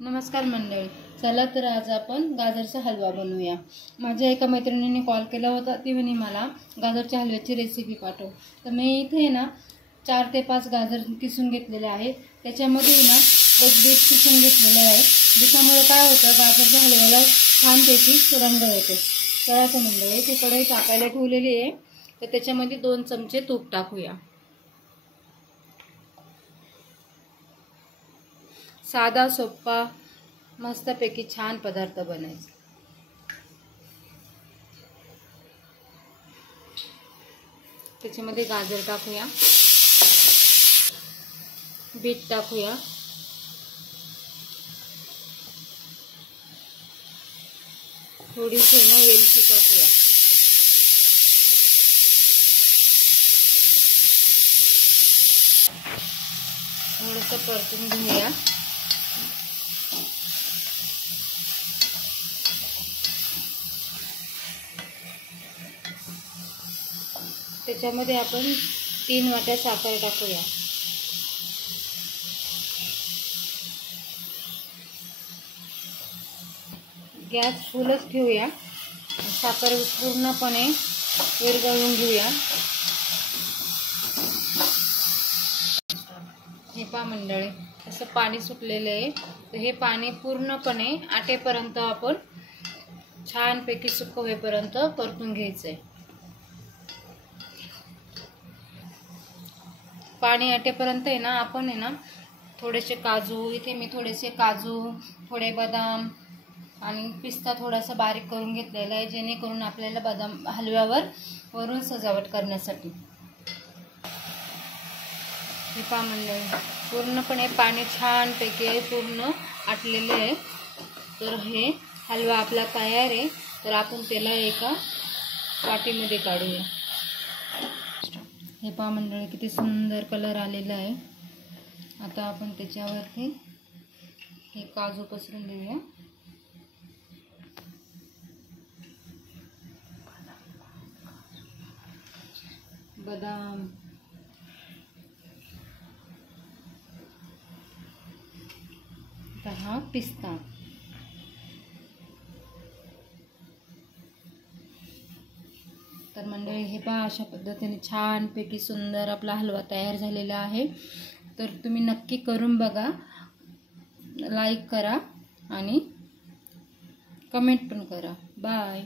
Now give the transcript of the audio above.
नमस्कार मंडळी, चला तर आज आपण गाजरचा हलवा बनवूया। माझ्या एका मैत्रिणीने कॉल केला होता, ती म्हणे मला गाजरच्या हलव्याची रेसिपी पाठव। तर मी इथे ना 4 ते 5 गाजर किसून घेतलेले आहेत। त्याच्यामध्ये ना एक बीट किसून घेतलेले आहे। बीटामुळे काय होतं, गाजरच्या हलव्याला छानपैकी रंग येतो। तर आता मंडळी ती कढई टाकायला ठेवलेली आहे, तर त्याच्यामध्ये 2 चमचे तूप टाकूया। साधा सोपा मस्तपैकी छान पदार्थ बनायचा। त्याच्यामध्ये गाजर टाकूया, बीट टाकूया, थोडीशी वेलची टाकूया, थोडंसं परतून घेऊया। त्याच्यामध्ये आपण 3 वाट्या साखर टाकूया। गॅस फुलच ठेवूया, साखर पूर्णपणे विरघळून घेऊया। हे पहा मंडळी, असं पाणी सुटलेलं आहे। तर हे पाणी पूर्णपणे आटेपर्यंत आपण छानपैकी सुक्क होईपर्यंत परतून घ्यायचंय। पाणी आटेपर्यंत आहे ना, आपण आहे ना थोडेसे काजू, इथे मी थोडेसे काजू, थोडे बदाम आणि पिस्ता थोडासा बारीक करून घेतलेला आहे, जेणेकरून आपल्याला बदाम हलव्यावर वरून सजावट करण्यासाठी। हे पहा मंडळी, पूर्णपणे पाणी छानपैकी पूर्ण आटलेले आहे। तर हे हलवा आपला तयार आहे। तर आपण त्याला एका वाटीमध्ये काढूया। हे पहा मंडळी, किती सुंदर कलर आलेला आहे। आता आपण त्याच्यावरती हे काजू पसरून देऊया, बदाम, हा पिस्ता। तर मंडळी हे पहा, अशा पद्धतीने छानपैकी सुंदर आपला हलवा तयार झालेला आहे। तर तुम्ही नक्की करून बघा, लाईक करा आणि कमेंट पण करा। बाय।